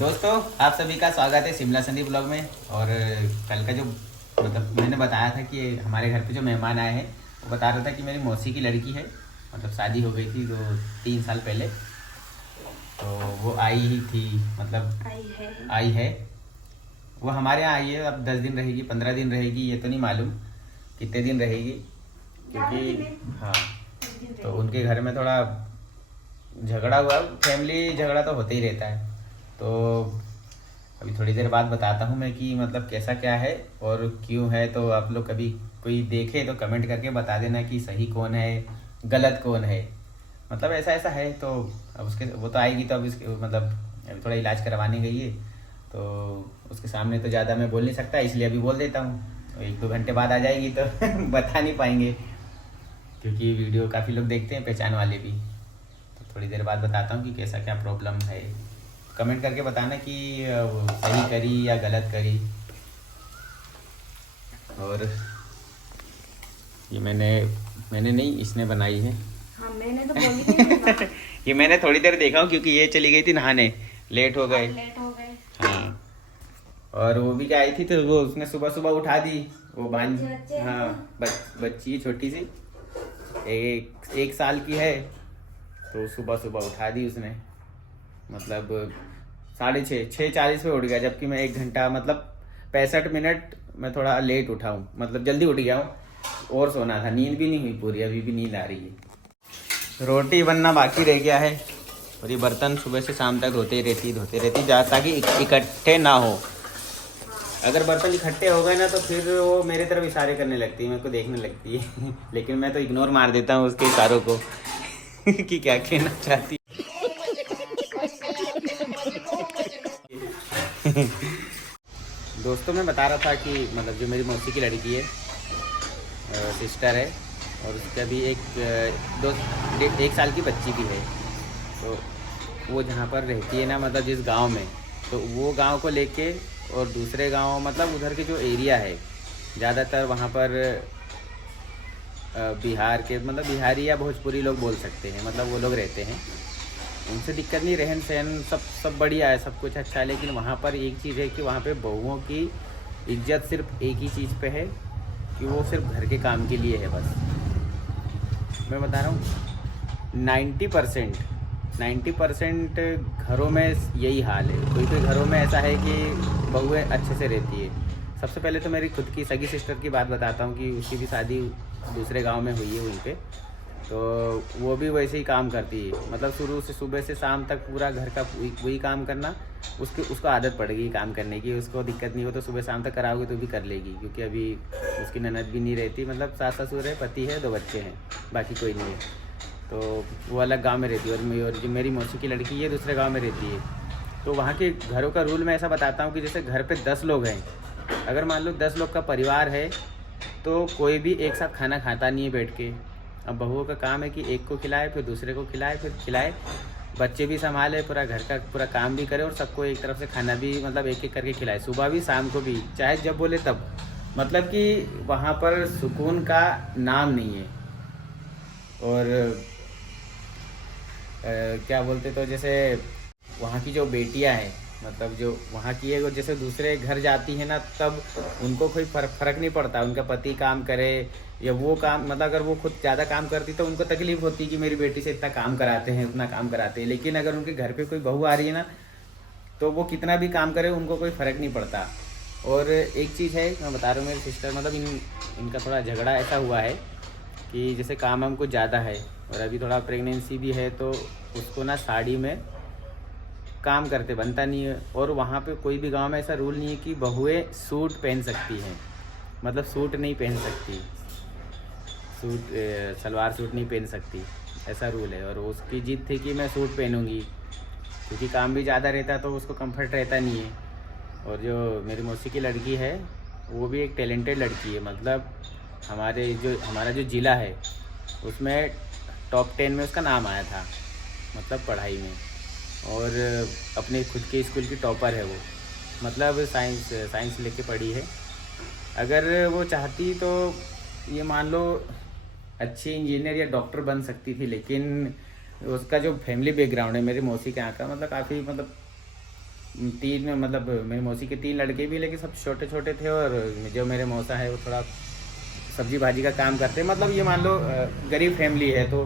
दोस्तों, आप सभी का स्वागत है शिमला संदीप ब्लॉग में। और कल का जो मतलब मैंने बताया था कि हमारे घर पे जो मेहमान आए हैं, वो बता रहा था कि मेरी मौसी की लड़की है। मतलब शादी हो गई थी 2-3 साल पहले, तो वो आई ही थी। मतलब आई है। वो हमारे यहाँ आई है। अब 10 दिन रहेगी, 15 दिन रहेगी, ये तो नहीं मालूम कितने दिन रहेगी, क्योंकि हाँ, तो उनके घर में थोड़ा झगड़ा हुआ। फैमिली झगड़ा तो होता ही रहता है। तो अभी थोड़ी देर बाद बताता हूँ मैं कि मतलब कैसा क्या है और क्यों है। तो आप लोग कभी कोई देखे तो कमेंट करके बता देना कि सही कौन है, गलत कौन है। मतलब ऐसा ऐसा है। तो अब उसके वो तो आएगी, तो अब इसके मतलब अभी थोड़ा इलाज करवाने गई है, तो उसके सामने तो ज़्यादा मैं बोल नहीं सकता, इसलिए अभी बोल देता हूँ। 1-2 घंटे बाद आ जाएगी तो बता नहीं पाएंगे, क्योंकि वीडियो काफ़ी लोग देखते हैं, पहचान वाले भी। तो थोड़ी देर बाद बताता हूँ कि कैसा क्या प्रॉब्लम है। कमेंट करके बताना कि वो सही करी या गलत करी। और ये मैंने नहीं, इसने बनाई है। हाँ, मैंने तो बोली नहीं। ये मैंने थोड़ी देर देखा हूँ, क्योंकि ये चली गई थी नहाने, लेट हो गए। लेट हो गए। हाँ, और वो भी क्या आई थी, तो वो उसने सुबह सुबह उठा दी। वो बच्चे हाँ, बच्ची छोटी सी, 1 साल की है। तो सुबह सुबह उठा दी उसने। मतलब 6:30 पे उठ गया, जबकि मैं 1 घंटा मतलब 65 मिनट में थोड़ा लेट उठा हूँ। मतलब जल्दी उठ गया हूँ, और सोना था, नींद भी नहीं हुई पूरी, अभी भी नींद आ रही है। रोटी बनना बाकी रह गया है, और ये बर्तन सुबह से शाम तक धोते रहती ताकि इकट्ठे ना हो। अगर बर्तन इकट्ठे हो गए ना, तो फिर वो मेरे तरफ इशारे करने लगती है, मेरे को देखने लगती है। लेकिन मैं तो इग्नोर मार देता हूँ उसके इशारों को कि क्या कहना चाहती है। दोस्तों, मैं बता रहा था कि मतलब जो मेरी मौसी की लड़की है, सिस्टर है, और उसका भी एक 1 साल की बच्ची भी है। तो वो जहाँ पर रहती है ना, मतलब जिस गांव में, तो वो गांव को लेके और दूसरे गांव, मतलब उधर के जो एरिया है, ज़्यादातर वहाँ पर बिहार के, मतलब बिहारी या भोजपुरी लोग बोल सकते हैं, मतलब वो लोग रहते हैं। उनसे दिक्कत नहीं, रहन सहन सब बढ़िया है, सब कुछ अच्छा है। लेकिन वहाँ पर एक चीज़ है कि वहाँ पे बहुओं की इज्जत सिर्फ एक ही चीज़ पे है, कि वो सिर्फ घर के काम के लिए है बस। मैं बता रहा हूँ, 90% घरों में यही हाल है। कोई कोई घरों में ऐसा है कि बहुएं अच्छे से रहती है। सबसे पहले तो मेरी खुद की सगी सिस्टर की बात बताता हूँ, कि उसकी भी शादी दूसरे गांव में हुई है वहीं पे। तो वो भी वैसे ही काम करती है, मतलब शुरू से सुबह से शाम तक पूरा घर का वही काम करना। उसको आदत पड़ गई काम करने की, उसको दिक्कत नहीं हो तो सुबह शाम तक कराओगे तो भी कर लेगी, क्योंकि अभी उसकी ननद भी नहीं रहती। मतलब सास ससुर है, पति है, 2 बच्चे हैं, बाकी कोई नहीं है। तो वो अलग गांव में रहती है, और जो मेरी मौसी की लड़की है दूसरे गांव में रहती है। तो वहाँ के घरों का रूल मैं ऐसा बताता हूँ कि जैसे घर पे 10 लोग हैं, अगर मान लो 10 लोग का परिवार है, तो कोई भी एक साथ खाना खाता नहीं है बैठ के। अब बहुओं का काम है कि एक को खिलाए, फिर दूसरे को खिलाए, फिर खिलाए, बच्चे भी संभाले, पूरा घर का पूरा काम भी करे, और सबको एक तरफ से खाना भी मतलब एक एक करके खिलाए, सुबह भी शाम को भी, चाहे जब बोले तब। मतलब कि वहाँ पर सुकून का नाम नहीं है। और क्या बोलते, तो जैसे वहाँ की जो बेटियाँ हैं, मतलब जो वहाँ की है, वो जैसे दूसरे घर जाती है ना, तब उनको कोई फ़र्क नहीं पड़ता, उनका पति काम करे या वो काम। मतलब अगर वो खुद ज़्यादा काम करती तो उनको तकलीफ़ होती कि मेरी बेटी से इतना काम कराते हैं, उतना काम कराते हैं। लेकिन अगर उनके घर पे कोई बहू आ रही है ना, तो वो कितना भी काम करे, उनको कोई फ़र्क नहीं पड़ता। और एक चीज़ है, मैं बता रहा हूँ, मेरी सिस्टर मतलब इनका थोड़ा झगड़ा ऐसा हुआ है कि जैसे काम हमको ज़्यादा है, और अभी थोड़ा प्रेगनेंसी भी है, तो उसको ना साड़ी में काम करते बनता नहीं है। और वहाँ पे कोई भी गांव में ऐसा रूल नहीं है कि बहुएं सूट पहन सकती हैं, मतलब सूट नहीं पहन सकती, सलवार सूट नहीं पहन सकती, ऐसा रूल है। और उसकी जिद थी कि मैं सूट पहनूंगी, क्योंकि काम भी ज़्यादा रहता तो उसको कंफर्ट रहता नहीं है। और जो मेरी मौसी की लड़की है, वो भी एक टैलेंटेड लड़की है। मतलब हमारा जो ज़िला है, उसमें टॉप 10 में उसका नाम आया था, मतलब पढ़ाई में। और अपने खुद के स्कूल की टॉपर है वो, मतलब साइंस लेके पढ़ी है। अगर वो चाहती तो ये मान लो अच्छी इंजीनियर या डॉक्टर बन सकती थी। लेकिन उसका जो फैमिली बैकग्राउंड है मेरी मौसी के यहाँ का, मतलब काफ़ी मतलब तीन मतलब मेरी मौसी के 3 लड़के भी, लेकिन सब छोटे छोटे थे। और जो मेरे मौसा है वो थोड़ा सब्जी भाजी का काम करते हैं। मतलब ये मान लो गरीब फैमिली है, तो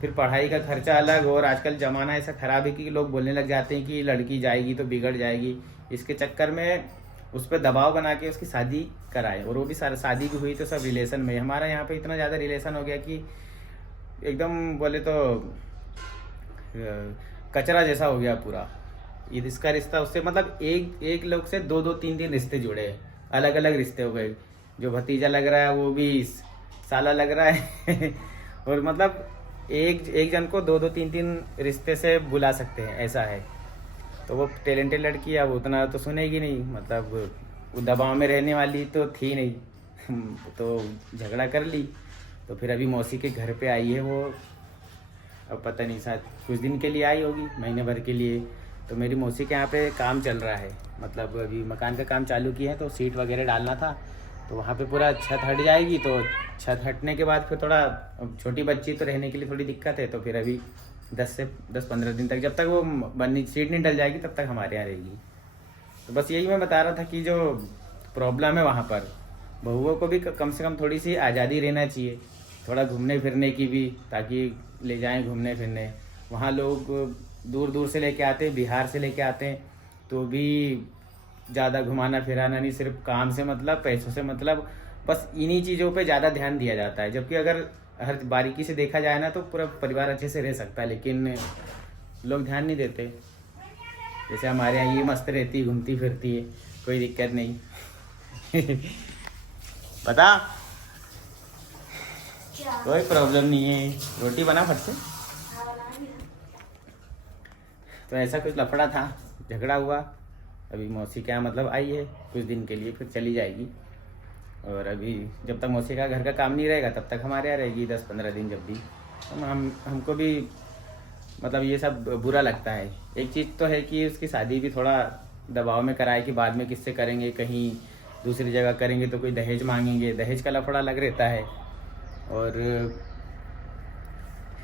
फिर पढ़ाई का खर्चा अलग। और आजकल ज़माना ऐसा ख़राब है कि लोग बोलने लग जाते हैं कि लड़की जाएगी तो बिगड़ जाएगी। इसके चक्कर में उस पर दबाव बना के उसकी शादी कराए, और वो भी शादी भी हुई तो सब रिलेशन में। हमारा यहाँ पे इतना ज़्यादा रिलेशन हो गया कि एकदम बोले तो कचरा जैसा हो गया पूरा। इसका रिश्ता उससे मतलब एक लोग से 2-2-3-3 रिश्ते जुड़े हैं, अलग अलग रिश्ते हो गए। जो भतीजा लग रहा है वो भी साला लग रहा है और मतलब एक जन को 2-2-3-3 रिश्ते से बुला सकते हैं, ऐसा है। तो वो टैलेंटेड लड़की है, अब उतना तो सुनेगी नहीं, मतलब वो दबाव में रहने वाली तो थी नहीं तो झगड़ा कर ली। तो फिर अभी मौसी के घर पे आई है वो, अब पता नहीं शायद कुछ दिन के लिए आई होगी, महीने भर के लिए। तो मेरी मौसी के यहाँ पे काम चल रहा है, मतलब अभी मकान का काम चालू किया है, तो सीट वगैरह डालना था। तो वहाँ पे पूरा छत हट जाएगी, तो छत हटने के बाद फिर थोड़ा, अब छोटी बच्ची तो रहने के लिए थोड़ी दिक्कत है। तो फिर अभी 10-15 दिन तक, जब तक वो बननी सीट नहीं डल जाएगी तब तक हमारे यहाँ रहेगी। तो बस यही मैं बता रहा था कि जो प्रॉब्लम है वहाँ पर, बहुओं को भी कम से कम थोड़ी सी आज़ादी रहना चाहिए, थोड़ा घूमने फिरने की भी, ताकि ले जाएं घूमने फिरने। वहाँ लोग दूर दूर से लेके आते हैं, बिहार से लेके आते हैं, तो भी ज़्यादा घुमाना फिराना नहीं, सिर्फ काम से मतलब, पैसों से मतलब, बस इन्हीं चीज़ों पे ज़्यादा ध्यान दिया जाता है। जबकि अगर हर बारीकी से देखा जाए ना तो पूरा परिवार अच्छे से रह सकता है, लेकिन लोग ध्यान नहीं देते। जैसे हमारे यहाँ ये मस्त रहती, घूमती फिरती है, कोई दिक्कत नहीं पता, कोई प्रॉब्लम नहीं है। रोटी बना फट से। तो ऐसा कुछ लफड़ा था, झगड़ा हुआ। अभी मौसी क्या मतलब आई है कुछ दिन के लिए, फिर चली जाएगी। और अभी जब तक मौसी का घर का काम नहीं रहेगा तब तक हमारे यहाँ रहेगी 10-15 दिन। जब भी हमको भी मतलब ये सब बुरा लगता है। एक चीज़ तो है कि उसकी शादी भी थोड़ा दबाव में कराए कि बाद में किससे करेंगे, कहीं दूसरी जगह करेंगे तो कोई दहेज मांगेंगे, दहेज का लफड़ा अलग रहता है। और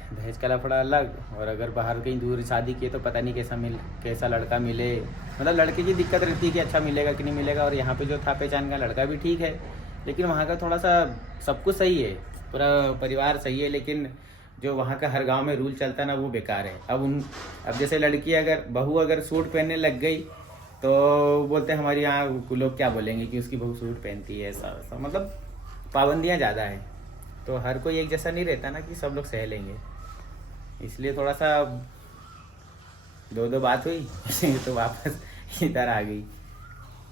दहेज का लफड़ा अलग, और अगर बाहर कहीं दूर शादी किए तो पता नहीं कैसा लड़का मिले। मतलब लड़के की दिक्कत रहती है कि अच्छा मिलेगा कि नहीं मिलेगा। और यहाँ पे जो था पहचान का लड़का भी ठीक है, लेकिन वहाँ का थोड़ा सा सब कुछ सही है, पूरा परिवार सही है, लेकिन जो वहाँ का हर गांव में रूल चलता है ना वो बेकार है। अब जैसे लड़की बहू अगर सूट पहनने लग गई तो बोलते हैं हमारे यहाँ लोग क्या बोलेंगे कि उसकी बहू सूट पहनती है, ऐसा मतलब पाबंदियाँ ज़्यादा है। तो हर कोई एक जैसा नहीं रहता ना कि सब लोग सह लेंगे, इसलिए थोड़ा सा 2 बात हुई तो वापस इधर आ गई।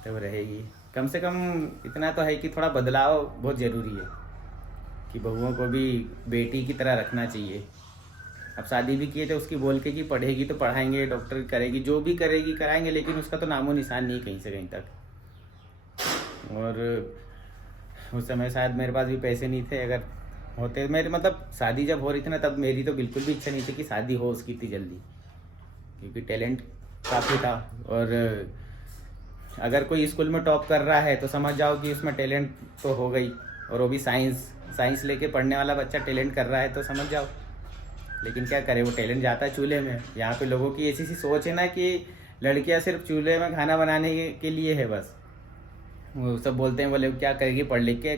तो रहेगी, कम से कम इतना तो है कि थोड़ा बदलाव बहुत ज़रूरी है, कि बहुओं को भी बेटी की तरह रखना चाहिए। अब शादी भी किए थे उसकी बोल के कि पढ़ेगी तो पढ़ाएंगे, डॉक्टर करेगी, जो भी करेगी कराएंगे, लेकिन उसका तो नामो निशान नहीं कहीं से कहीं तक। और उस समय शायद मेरे पास भी पैसे नहीं थे, अगर होते मेरे मतलब शादी जब हो रही थी ना तब मेरी तो बिल्कुल भी इच्छा नहीं थी कि शादी हो उसकी इतनी जल्दी, क्योंकि टैलेंट काफ़ी था। और अगर कोई स्कूल में टॉप कर रहा है तो समझ जाओ कि उसमें टैलेंट तो हो गई, और वो भी साइंस लेके पढ़ने वाला बच्चा टैलेंट कर रहा है तो समझ जाओ। लेकिन क्या करे, वो टैलेंट जाता है चूल्हे में। यहाँ पे लोगों की ऐसी सी सोच है ना कि लड़कियाँ सिर्फ चूल्हे में खाना बनाने के लिए है बस। वो सब बोलते हैं, बोले क्या करेगी पढ़ लिख के,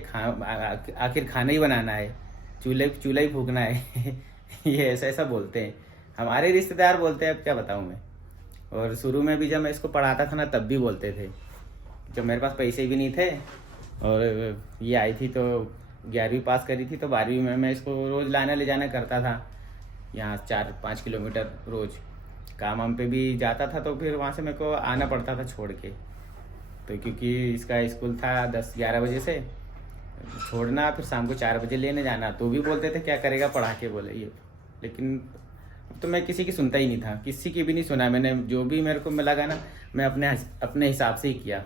आखिर खाना ही बनाना है, चूल्हा ही फूकना है ये ऐसा बोलते हैं, हमारे रिश्तेदार बोलते हैं, अब क्या बताऊँ मैं। और शुरू में भी जब मैं इसको पढ़ाता था ना तब भी बोलते थे, जब मेरे पास पैसे भी नहीं थे। और ये आई थी तो 11वीं पास करी थी, तो 12वीं में मैं इसको रोज़ लाना ले जाना करता था, यहाँ 4-5 किलोमीटर रोज़ काम वाम पे भी जाता था। तो फिर वहाँ से मेरे को आना पड़ता था छोड़ के, तो क्योंकि इसका स्कूल था 10-11 बजे से छोड़ना, फिर शाम को 4 बजे लेने जाना। तो भी बोलते थे क्या करेगा पढ़ा के, बोले ये। लेकिन अब तो मैं किसी की सुनता ही नहीं था, किसी की भी नहीं सुना मैंने। जो भी मेरे को लगा ना मैं अपने हिसाब से ही किया।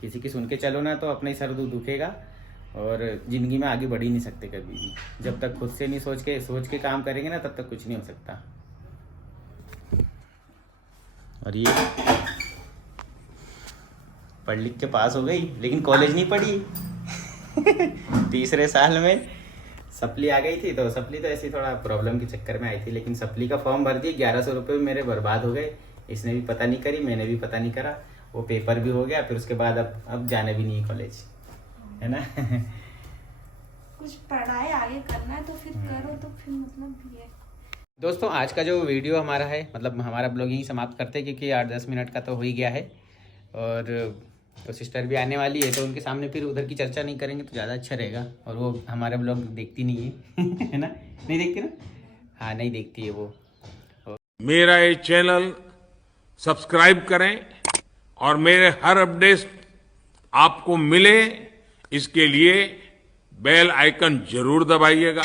किसी की सुन के चलो ना तो अपने ही सर दुखेगा, और ज़िंदगी में आगे बढ़ ही नहीं सकते कभी भी। जब तक खुद से नहीं सोच के काम करेंगे ना तब तक कुछ नहीं हो सकता। और ये पढ़ लिख के पास हो गई, लेकिन कॉलेज नहीं पढ़ी तीसरे साल में सप्ली आ गई थी। तो सप्ली तो ऐसी थोड़ा प्रॉब्लम के चक्कर में आई थी, लेकिन सप्ली का फॉर्म भर दिए, 1100 रुपये मेरे बर्बाद हो गए। इसने भी पता नहीं करी, मैंने भी पता नहीं करा, वो पेपर भी हो गया, फिर उसके बाद अब जाना भी नहीं है कॉलेज, है ना। कुछ पढ़ाई आगे करना है तो फिर करो, तो फिर मतलब ये। दोस्तों आज का जो वीडियो हमारा है, मतलब हमारा ब्लॉग यहीं समाप्त करते हैं, क्योंकि 8-10 मिनट का तो हो ही गया है, और तो सिस्टर भी आने वाली है, तो उनके सामने फिर उधर की चर्चा नहीं करेंगे तो ज़्यादा अच्छा रहेगा। और वो हमारा ब्लॉग देखती नहीं है है ना, नहीं देखती ना, हाँ नहीं देखती है वो। मेरा ये चैनल सब्सक्राइब करें और मेरे हर अपडेट आपको मिले, इसके लिए बेल आइकन जरूर दबाइएगा।